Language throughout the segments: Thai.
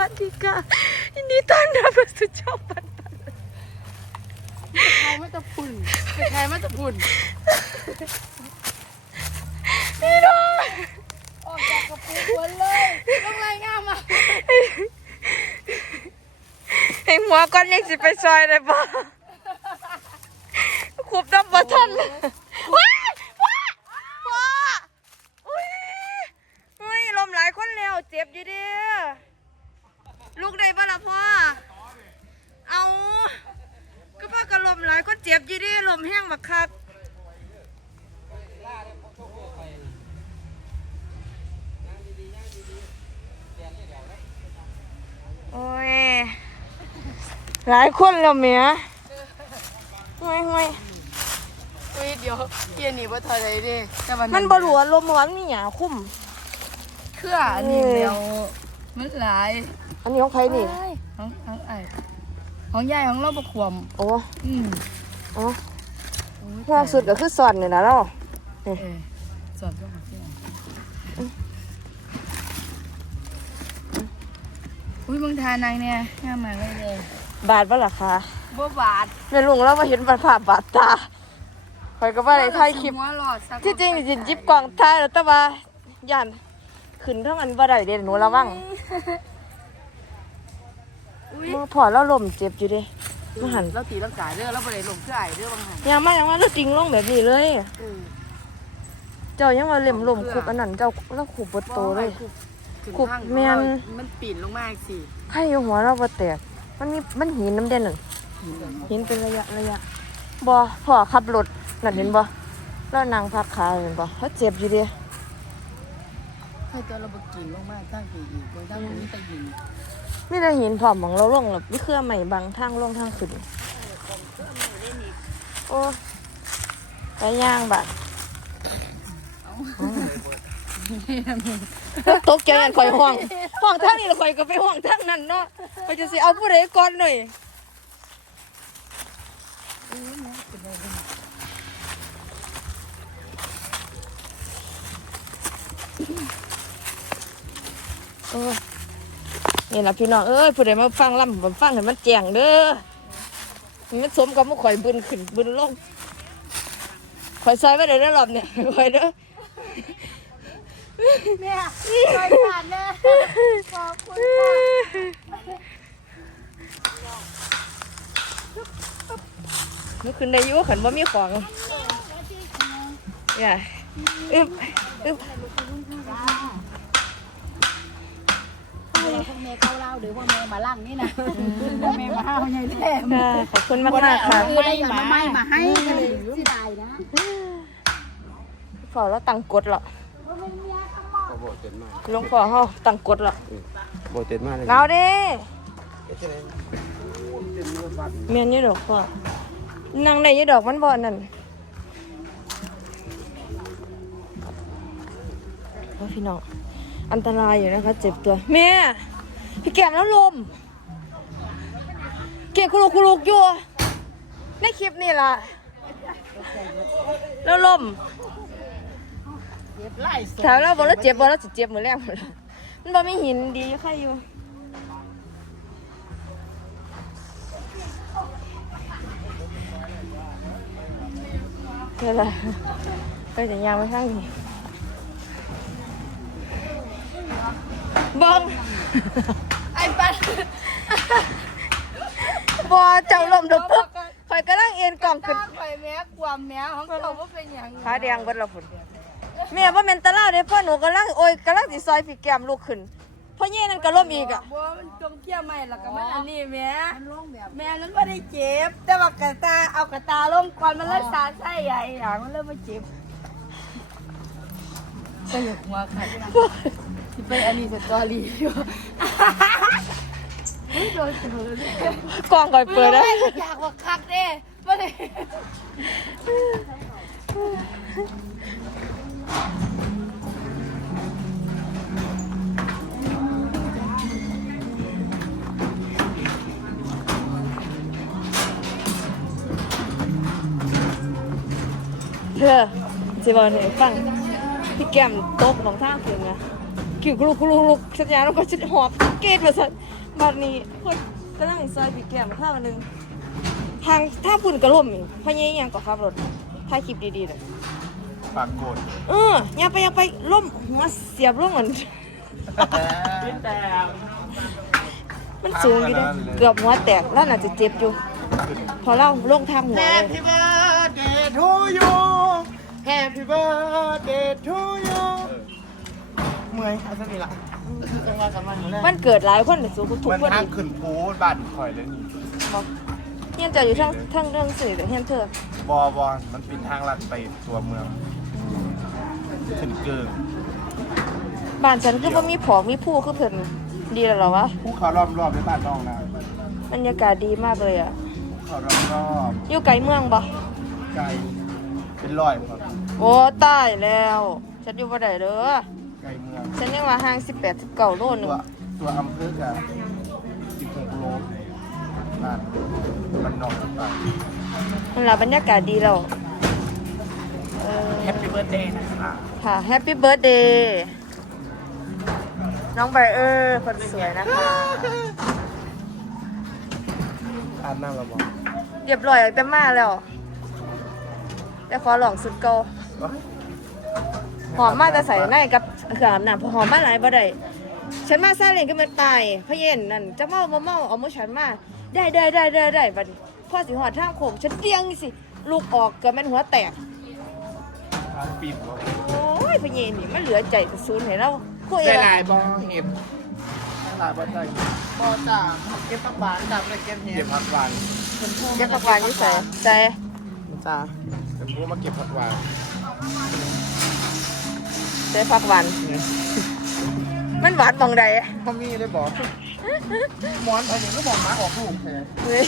วัสดีค่ะยินดีต้อนรับสู่ช่องปันปันใครไม่จะพุ่นใครไม่จะพุ่นพี่น้องออกจากกระปุกหัวเลยต้องรายงานมาให้หัวก้อนยังสิไปซอยเลยบ่ขุบน้ำบ่ทันเลยว้ายว้ายว้าอุ้ยอุ้ยลมหลายคนแล้วเจ็บอยู่เดิลูกได้บ่ล่ะพ่อ เอาก็พ่อกระลมหลายคน เจ็บอยู่เดิลมแห้งบักคักโอ้ย หลายคนแล้วเมียห่วยห่วยอุ้ยเดี๋ยวเกียร์หนีว่าเท่าไรดิแต่มันบรัวลมมันมีหยาคุ้มเครื่องอันนี้เดียวมันหลายอันนี้ของใครนี่ของของไอ้ของยายของเราประควมโอ้อืม โอ้ล่าสุดก็คือสอนนี่นะเนาะเออสอบก็ของเพื่อนอุ้ยมึงทานางเนี่ยง่ามมาเลยเลยบาทบ่ล่ะคะบ่บาดแม่ลุงเรามาเห็นบาดผ่าบาดตาคอยก็ว่าได้ถ่ายคลิปหัวหลอดสักที่จริงนี่สิจิบกล่องถ่ายแล้วแต่ว่าย่านขึ้นเท่ามันบ่ได้เด้หนูระวังอุ้ยเมื่อพอเราลมเจ็บอยู่เด้ มาหันเราตีร่างกายเด้อเราบ่ได้ลงเครื่องไอ้เด้อบางหันยังมายังมาแล้วจริงลงแบบนี้เลย เออเจ้ายังมาเล่มลมคุบอันนั้นเจ้าแล้วคุบบดโตเลยขึ้นขุบข้างแม่นมันปีนลงมาอีกสิไข่อยู่หัวเราบ่แตก มันมีมันหินน้ำเด่นนั่นหินเป็นระยะระยะบ่พ่อขับรถนั่นเห็นบ่แล้วนางพักขาเห็นบ่เขาเจ็บอยู่เดิให้ตัวเราบกินลงมาตั้งกี่อีกบนตั้งนี้แต่หิน มีแต่หินพร้อมของเราลงแบบมีเครือใหม่บางทางลงทางขึ้นโอ้ไปย่างบัดตกใจกันข่อยห้องห้องทางนี้แล้วข่อยก็ไปห้องทางนั้นเนาะข่อยจะสิเอาผู้ใดก่อนหน่อยเออ นี่แหละพี่น้องเอ้ยผู้ใดมาฟังล่ำผมฟังให้มันแจ้งเด้อมันสมกับมันข่อยบุญขึ้นบุญลงข่อยซอยไว้เด้อเด้อรอบเนี่ยข่อยเด้อแม่คอยผ่านแม่ขอบคุณมันขึ้นได้อยู่ขันว่ามีของอย่าอึบอึบ พวกแม่เข้าเล่าหรือพวกแม่มาล่างนี่นะแม่มาห้าวใหญ่แท้ค่ะขอบคุณมากมากๆค่ะ ไม่มาไม่มาให้กันเลยสิได้นะฝอแล้วตังกดเหรอก็โบเต็มมากหลวงพ่อเฮาตังกดเหรอโบเต็มมากเลยหนาวเด้เต็มเนื้อบัตรเมียนอยี่ดอกพ่อนั่งในยี่ดอกมันบ่นั่นโอ้ยพี่น้องอันตรายอยู่นะคะ เจ็บตัวแม่ พี่แก้มแล้วลม เก็บคุลุกคุลุกอยู่ในคลิปนี่ล่ะ แล้วลมไล่ถามเราบอกแล้วเจ็บบ่แล้วสิเจ็บมือแรกหมดแล้วมันบ่มีหินดีอยู่ใครอยู่เดี๋ยวละไปจะยางไปข้างนี้เบัง ไอ้ปันบอเจ้าลมเดยวปุ๊บคอยกำลังเอ็นกล่องขึ้นไปแม่ความแม่ของเขาว่าเป็นอย่างขาแดงเบิดและพุ่นแม่ว่าแม่นตะล่าเด้อพ่อหนูกำลังโอ้ยกำลังสิซอยพี่แก้มลูกขึ้นพ่อเย่นั่นก็ล้มอีกอะบัวมันจมเขี้ยวใหม่แล้วก็มันอันนี้แม่แม่นั้นไม่ได้เจ็บ แต่ว่ากระตาเอากระตาลงก่อนมันเลยสาไส้ใหญ่อย่างมันเริ่มไม่เจ็บก็อยากหัวค่ะ ที่ไปอันนี้สตอรี่อยู่โดนเจอเลยกล่องก่อยเปิดแล้วอยากว่าคักเด้ไม่ได้เธอสิบอกให้ฟังพี่แก้มตกของทางขึ้นนะ กิ่วกลุกกลุกกลุกสัญญาณแล้วก็ฉันหอบเกตมาสันบัดนี้คนก็นั่งซอยปีแก้มข้าวอันหนึงทางถ้าพุ่นกระล่มอีกพะเยยังก็ขับรถถ่ายคลิปดีๆเลยปากโกดเอออย่าไปอย่าไปล่มหัวเสียบลงอันแต่มันสูงอยู่เด้เกือบหัวแตกแล้วน่าจะเจ็บอยู่ พอเล่าลงทางหัวแฮเลยปปี้เบิร์ดเด มื่อยเอาสักทีละจังหวะสำคัญอยู่แล้วมันเกิดหลายคนแต่สูงทุกมันคนทางอีกขึ้นภูบ้านคอยเลยนี่บอกเฮียนจะอยู่ทั้งทั้งเรื่องสื่อแต่เฮียนเธอ บอบอมันเป็นทางลัดไปตัวเมืองขึ้นเกิงบ้านฉันคือว่ามีผองมีผู้คือเพิ่นดีแล้วเหรอวะ ภูเขารอบรอบๆในบ้านน้องนะบรรยากาศดีมากเลยอะ ภูเขารอบรอบอยู่ไกลเมืองบ่ๆไกลเป็นร้อยครับ โอ้ตายแล้ว ฉันอยู่บ่ได้เด้อ ไกลเมืองฉันยังว่าห่าง18 19โลนึตังวตัวอำเภอจะ16โลบ้านมันนอกไปนั่นล่ะบรรยากาศดีแล้วเออแฮปปี้เบิร์ดเดย์นะคะค่ะแฮปปี้เบิร์ a เดย์น้องไบเออร์คนสวยนะคะอาบน้ำแล้วบอกเรียบร้อยแต่มาแล้วแต่ขอลองสุดเก่า หอมมากแต่ใส่ในกับเครื่องอาบน้ำเพราะหอมมากหลายบ่ได้ฉันมาซาเล้งก็มันไปพะเย็นนั่นจะเมาบ่เมาเอามือฉันมาได้ได้ได้ได้ได้บัดนี้พ่อสิหอดทางโค้งฉันเตียงนี่สิลูกออกเกิดมันหัวแตกปีบบอกโอ้ยพะเย็นนี่มันเหลือใจแต่ศูนย์ให้เราคุยได้อะไรหลายบอเห็บหลายบอใจบอจ่าเก็บผักหวานจับเลยเก็บเห็บเก็บผักหวานเก็บผักหวานอยู่ใส่ใจจ้าเป็นผู้มาเก็บผักหวาน ใจผักหวานมันหวานมองใดเขามีได้บอกหมอนไปอย่างก็บอกมาออกลูกแทนเฮ้ย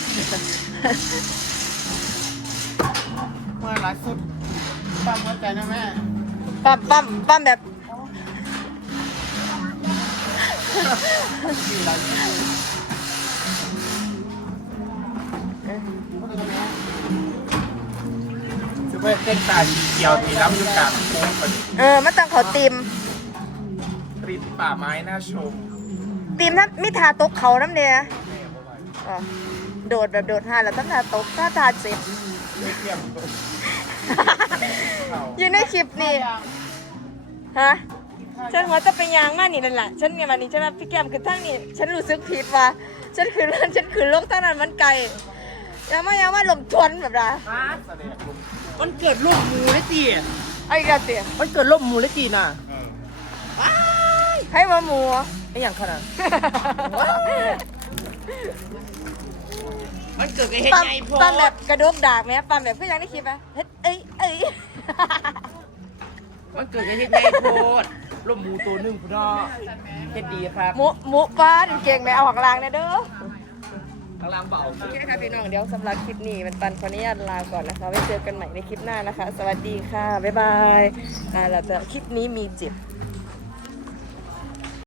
เมื่อหลายสุดปั๊มหัวใจนะแม่ปั๊มปั๊มปั๊มแบบสี่หลายสุด เป็นเต้นตาสีเขียวที่ล้ำอยู่กลางโค้งพอดีเออมันต้องเขาตีมริมป่าไม้น่าชมตีมถ้ามิทาตกเขาน้ำเนี่ยอะโดดแบบโดดห่าแล้วต้องทาตกถ้าทาเจ็บไม่เทียมตัวอยู่ในคลิปนี่ฮะฉันหัวจะไปยางมากนี่นั่นแหละฉันไงวันนี้ฉันมาพี่แก้มคือทั้งนี้ฉันรู้สึกผิดว่าฉันคือเรื่องฉันคือโลกทั้งนั้นมันไกลอยังไม่ยังว่าลมทวนแบบนั้นแสดงลุง มันเกิดล่มหมูเลยจีไอ้กระเตียมันเกิดล่มหมูเลยจีน่ะให้มาหมูไอ้อย่างขนาด มันเกิดกับเฮ็ดปั๊มไงพอปั๊มแบบกระดกดากไหมปั๊มแบบก็ยังได้คลิปไหมเฮ้ยเอ้ยเอ้ยมันเกิดกับเฮ็ดไงโพดล่มหมูตัวหนึ่งพุ่นอะเฮ็ดดีครับ หมูหมูป้านเก่งในเอาหักลางนะเด้อ ข้างล่างเบาโอเคค่ะพี่น้องเดี๋ยวสำหรับคลิปนี้มันปันขออนุญาตลาก่อนนะคะไว้เจอกันใหม่ในคลิปหน้านะคะ สวัสดีค่ะ บ๊ายบายอ่าเราจะคลิปนี้มีจิบ